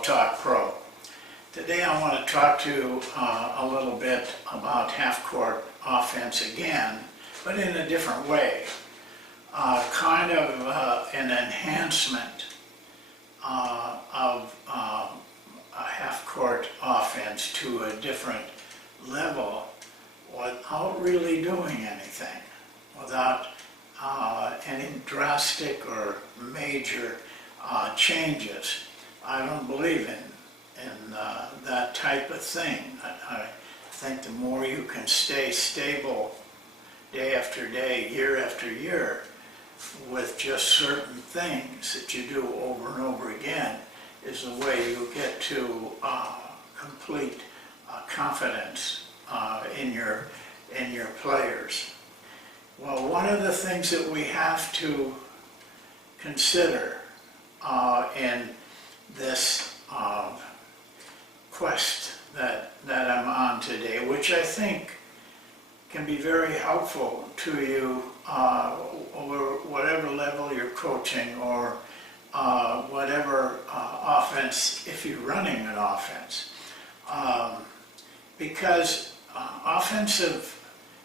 Baseball Talk Pro. Today I want to talk to you a little bit about half-court offense again, but in a different way. Kind of an enhancement of a half-court offense to a different level without really doing anything, without any drastic or major changes. I don't believe in that type of thing. I think the more you can stay stable day after day, year after year, with just certain things that you do over and over again, is the way you get to complete confidence in your players. Well, one of the things that we have to consider in this quest that I'm on today, which I think can be very helpful to you over whatever level you're coaching or whatever offense, if you're running an offense. Because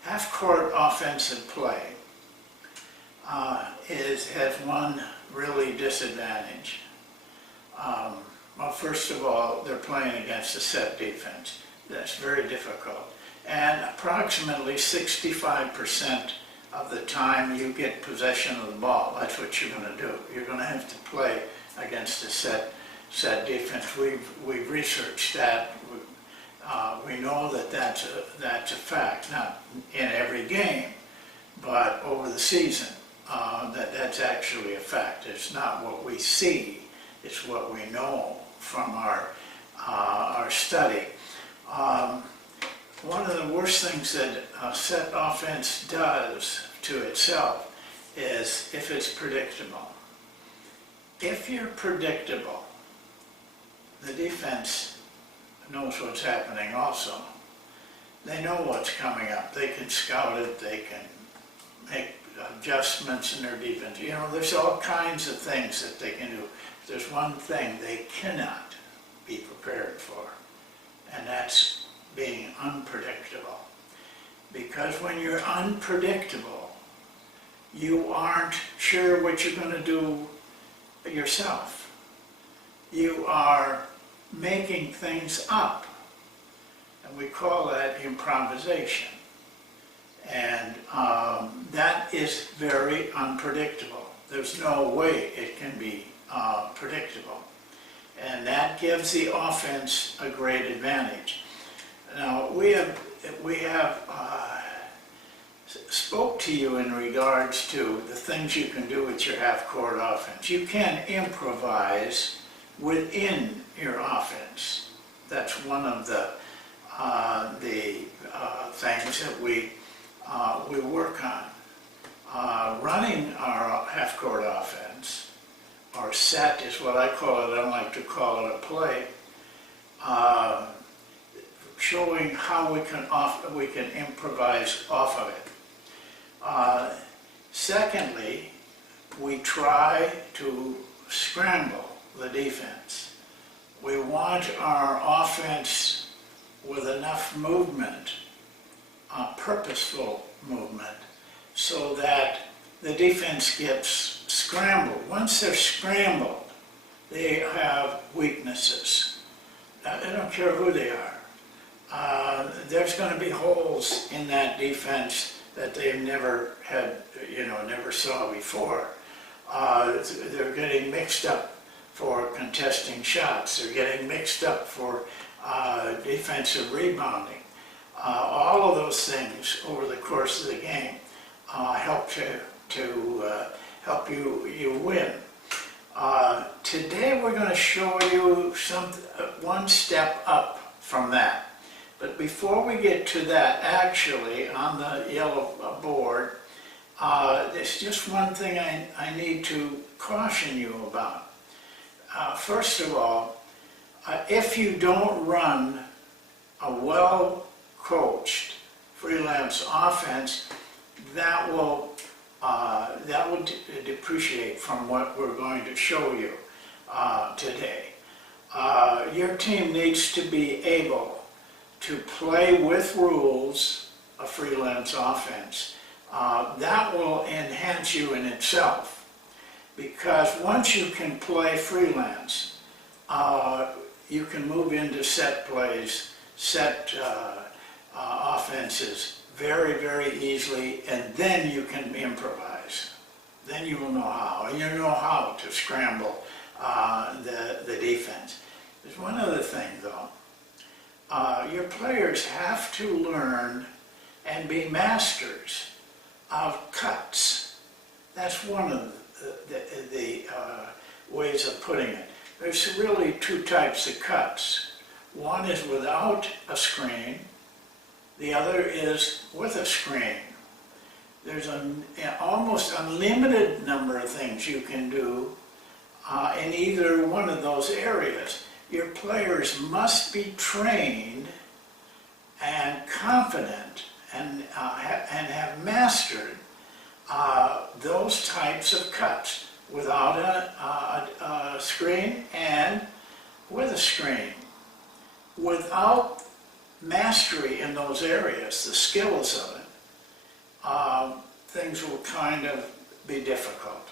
half-court offensive play has one really disadvantage. Well, first of all, they're playing against a set defense. That's very difficult. And approximately 65% of the time you get possession of the ball. That's what you're going to do. You're going to have to play against a set defense. We've researched that. We know that that's a fact, not in every game, but over the season, that's actually a fact. It's not what we see, it's what we know from our study. One of the worst things that a set offense does to itself is if it's predictable. If you're predictable, the defense knows what's happening also. They know what's coming up. They can scout it, they can make adjustments in their defense. You know, there's all kinds of things that they can do. There's one thing they cannot be prepared for, and that's being unpredictable. Because when you're unpredictable, you aren't sure what you're going to do yourself. You are making things up, and we call that improvisation. And that is very unpredictable. There's no way it can be predictable. And that gives the offense a great advantage. Now, we have spoke to you in regards to the things you can do with your half-court offense. You can improvise within your offense. That's one of the things that we work on. Running our half-court offense, or set is what I call it. I don't like to call it a play. Showing how we can improvise off of it. Secondly, we try to scramble the defense. We want our offense with enough movement, purposeful movement, so that the defense gets scrambled. Once they're scrambled, they have weaknesses. I don't care who they are. There's going to be holes in that defense that they've never had, never saw before. They're getting mixed up for contesting shots. They're getting mixed up for defensive rebounding. All of those things over the course of the game help to help you win. Today we're going to show you one step up from that. But before we get to that, actually, on the yellow board, there's just one thing I need to caution you about. First of all, if you don't run a well-coached freelance offense, that will depreciate from what we're going to show you today. your team needs to be able to play with rules of freelance offense. That will enhance you in itself, because once you can play freelance, you can move into set plays, set offenses very, very easily, and then you can improvise. Then you will know how, and you know how to scramble the defense. There's one other thing, though. Your players have to learn and be masters of cuts. That's one of the ways of putting it. There's really two types of cuts. One is without a screen. The other is with a screen. There's an almost unlimited number of things you can do in either one of those areas. Your players must be trained and confident and have mastered those types of cuts without a screen and with a screen. Without mastery in those areas, the skills of it, things will kind of be difficult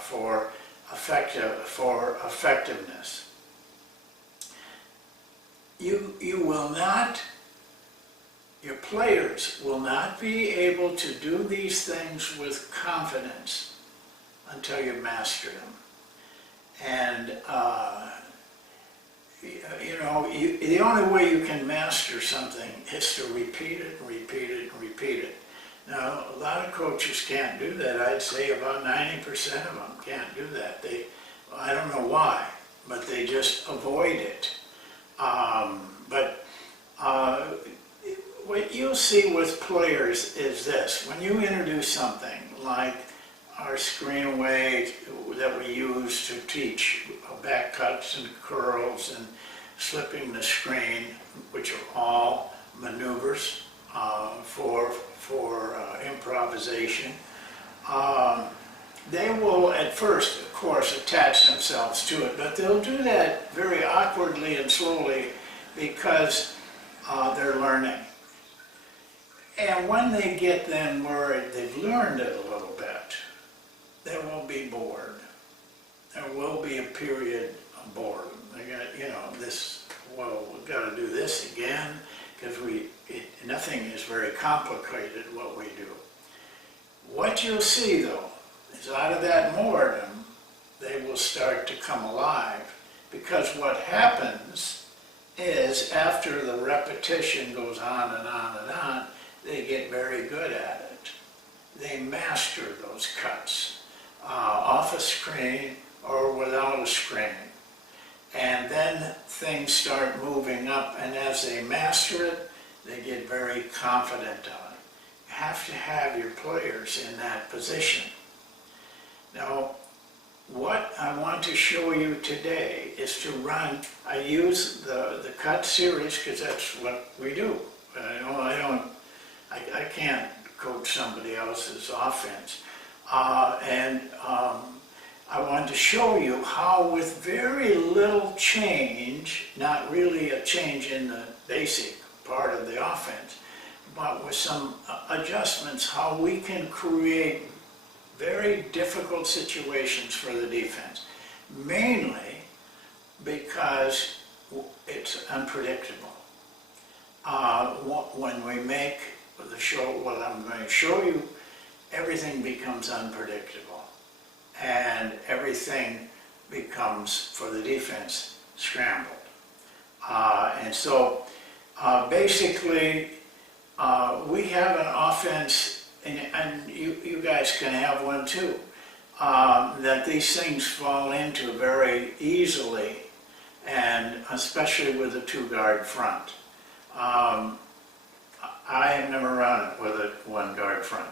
for effectiveness. You will not, your players will not be able to do these things with confidence until you master them. And the only way you can master something is to repeat it and repeat it and repeat it. Now, a lot of coaches can't do that. I'd say about 90% of them can't do that. I don't know why, but they just avoid it. What you'll see with players is this. When you introduce something like our screen away that we use to teach back cuts and curls and slipping the screen, which are all maneuvers for improvisation, they will at first, of course, attach themselves to it, but they'll do that very awkwardly and slowly because they're learning. And when they get then where they've learned it a little bit, they won't be bored. There will be a period of boredom. They got, we've got to do this again, because nothing is very complicated what we do. What you'll see, though, is out of that boredom, they will start to come alive, because what happens is after the repetition goes on and on and on, they get very good at it. They master those cuts off a screen or without a screen. And then things start moving up, and as they master it, they get very confident on it. You have to have your players in that position. Now, what I want to show you today is to run, I use the cut series because that's what we do. I can't coach somebody else's offense. I wanted to show you how with very little change, not really a change in the basic part of the offense, but with some adjustments, how we can create very difficult situations for the defense, mainly because it's unpredictable. When we make the show, what I'm going to show you, everything becomes unpredictable, and everything becomes, for the defense, scrambled. Basically, we have an offense, and you guys can have one too, that these things fall into very easily, and especially with a two-guard front. I have never run it with a one-guard front.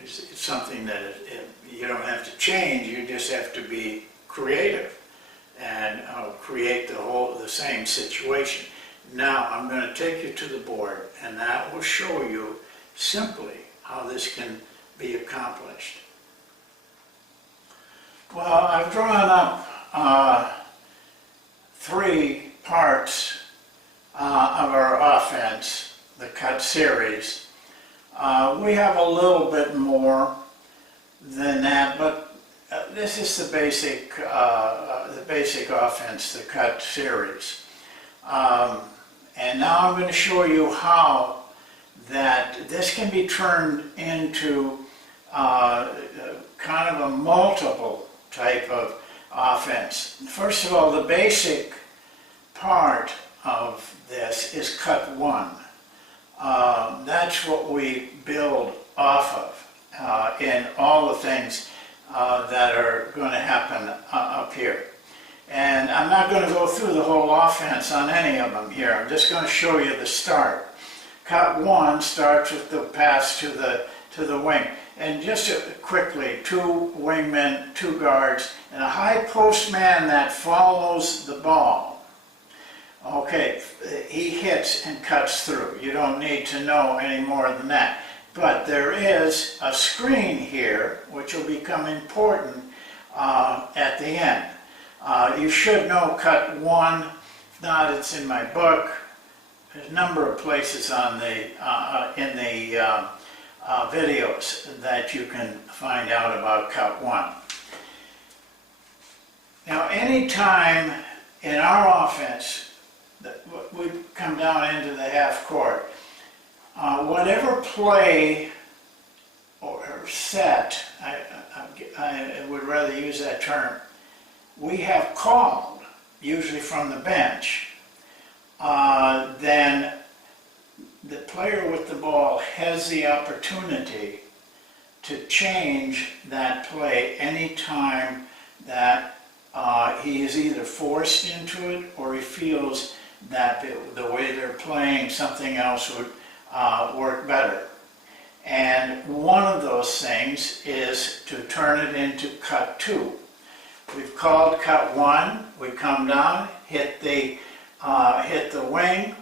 It's something that you don't have to change, you just have to be creative and create the same situation. Now I'm going to take you to the board, and that will show you simply how this can be accomplished. Well, I've drawn up 3 parts of our offense, the cut series. We have a little bit more than that, but this is the basic offense, the cut series. And now I'm going to show you how that this can be turned into kind of a multiple type of offense. First of all, the basic part of this is cut 1. That's what we build off of in all the things that are going to happen up here. And I'm not going to go through the whole offense on any of them here. I'm just going to show you the start. Cut 1 starts with the pass to the wing. And just quickly, 2 wingmen, 2 guards, and a high post man that follows the ball. Okay, he hits and cuts through. You don't need to know any more than that. But there is a screen here, which will become important at the end. You should know cut 1. If not, it's in my book. There's a number of places on in the videos that you can find out about cut 1. Now, anytime in our offense that we come down into the half court, whatever play or set, I would rather use that term, we have called, usually from the bench, then the player with the ball has the opportunity to change that play anytime that he is either forced into it or he feels that the way they're playing something else would work better. And one of those things is to turn it into cut 2. We've called cut 1, we come down, hit the wing,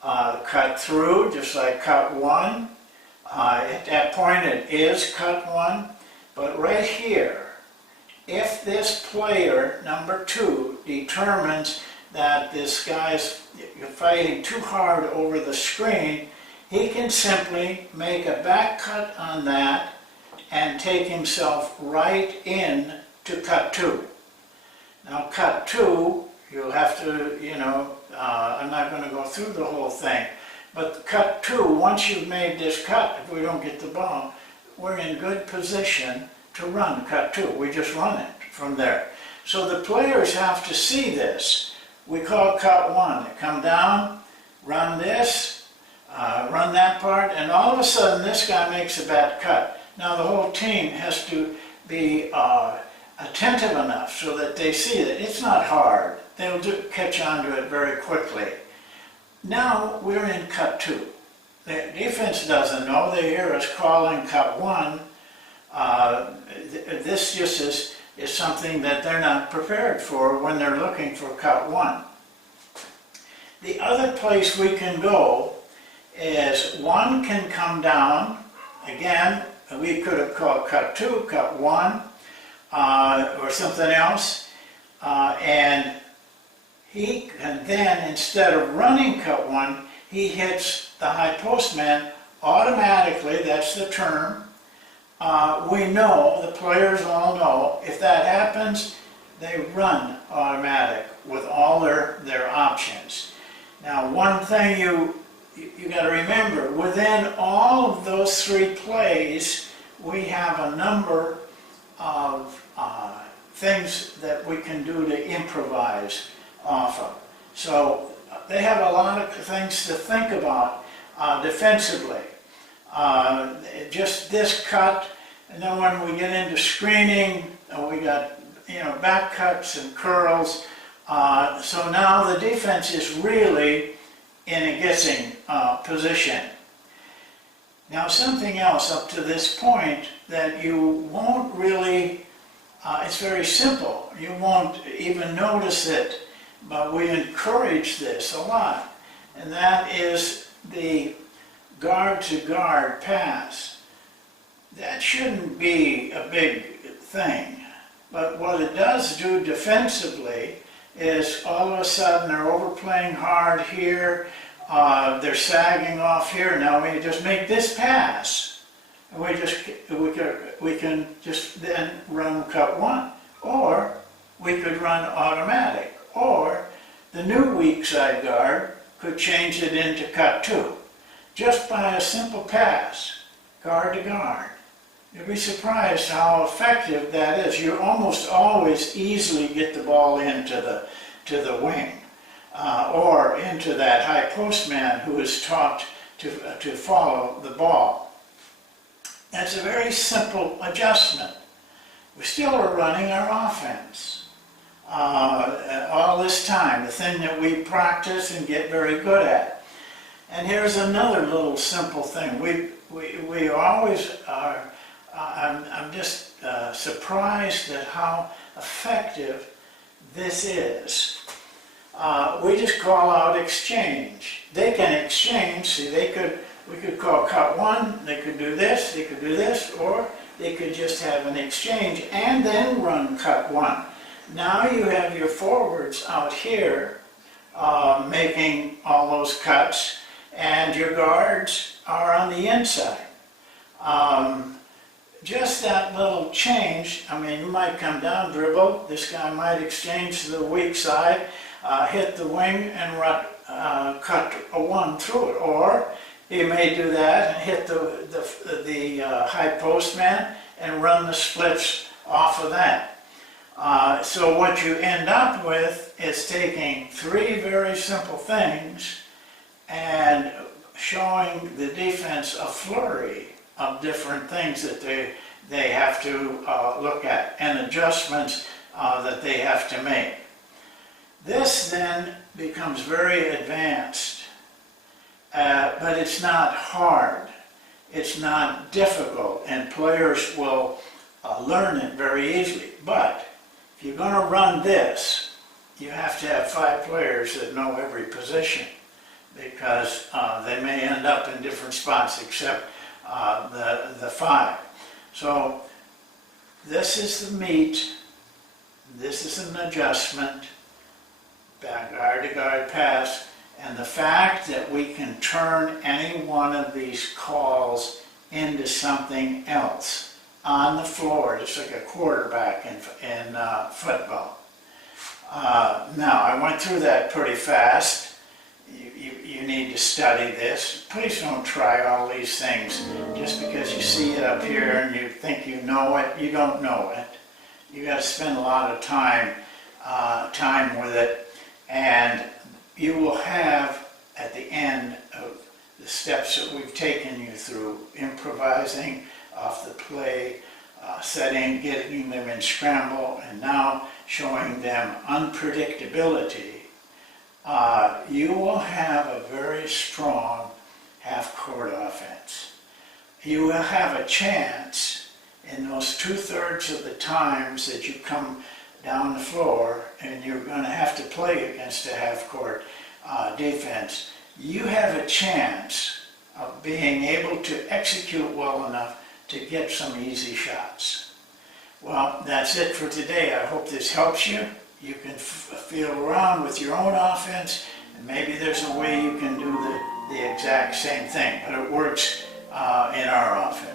cut through, just like cut 1. At that point it is cut 1, but right here, if this player, number 2, determines that this guy's fighting too hard over the screen, he can simply make a back cut on that and take himself right in to cut 2. Now cut 2, you'll have to, I'm not going to go through the whole thing, but cut 2, once you've made this cut, if we don't get the ball, we're in good position to run cut 2. We just run it from there. So the players have to see this. We call cut 1. They come down, run this, run that part, and all of a sudden this guy makes a bad cut. Now the whole team has to be attentive enough so that they see that it's not hard. They'll catch on to it very quickly. Now we're in cut 2. The defense doesn't know. They hear us calling cut 1. This just is something that they're not prepared for when they're looking for cut 1. The other place we can go is 1 can come down. Again, we could have called cut 2, cut 1, or something else. And he can then, instead of running cut 1, he hits the high post man automatically. That's the term. We know, the players all know, if that happens, they run automatic with all their options. Now, one thing you got to remember, within all of those 3 plays, we have a number of things that we can do to improvise off of. So they have a lot of things to think about defensively. Just this cut, and then when we get into screening, we got back cuts and curls. So now the defense is really in a guessing position. Now something else up to this point that you won't really, it's very simple. You won't even notice it, but we encourage this a lot, and that is the guard-to-guard pass. That shouldn't be a big thing. But what it does do defensively is all of a sudden they're overplaying hard here, they're sagging off here. Now we just make this pass, and we can just then run cut one, or we could run automatic, or the new weak side guard could change it into cut two, just by a simple pass, guard to guard. You'll be surprised how effective that is. You almost always easily get the ball into the wing, or into that high post man who is taught to follow the ball. That's a very simple adjustment. We still are running our offense all this time, the thing that we practice and get very good at. And here's another little simple thing. We always are, I'm just surprised at how effective this is. We just call out exchange. They can exchange. See, we could call cut one, they could do this, or they could just have an exchange and then run cut one. Now you have your forwards out here making all those cuts, and your guards are on the inside. Just that little change, I mean, you might come down, dribble, this guy might exchange to the weak side, hit the wing and run, cut a one through it, or he may do that and hit the high post man and run the splits off of that. So what you end up with is taking three very simple things and showing the defense a flurry of different things that they have to look at, and adjustments that they have to make. This then becomes very advanced, but it's not hard, it's not difficult, and players will learn it very easily. But if you're going to run this, you have to have 5 players that know every position, because they may end up in different spots except the 5. So this is the meat, this is an adjustment, back guard to guard pass, and the fact that we can turn any one of these calls into something else on the floor, just like a quarterback in football. Now, I went through that pretty fast. You need to study this. Please don't try all these things just because you see it up here and you think you know it. You don't know it. You got to spend a lot of time with it, and you will have at the end of the steps that we've taken you through, improvising off the play, setting, getting them in scramble, and now showing them unpredictability. You will have a very strong half-court offense. You will have a chance in those 2/3 of the times that you come down the floor and you're going to have to play against a half-court defense. You have a chance of being able to execute well enough to get some easy shots. Well, that's it for today. I hope this helps you. You can feel around with your own offense, and maybe there's a way you can do the exact same thing, but it works in our offense.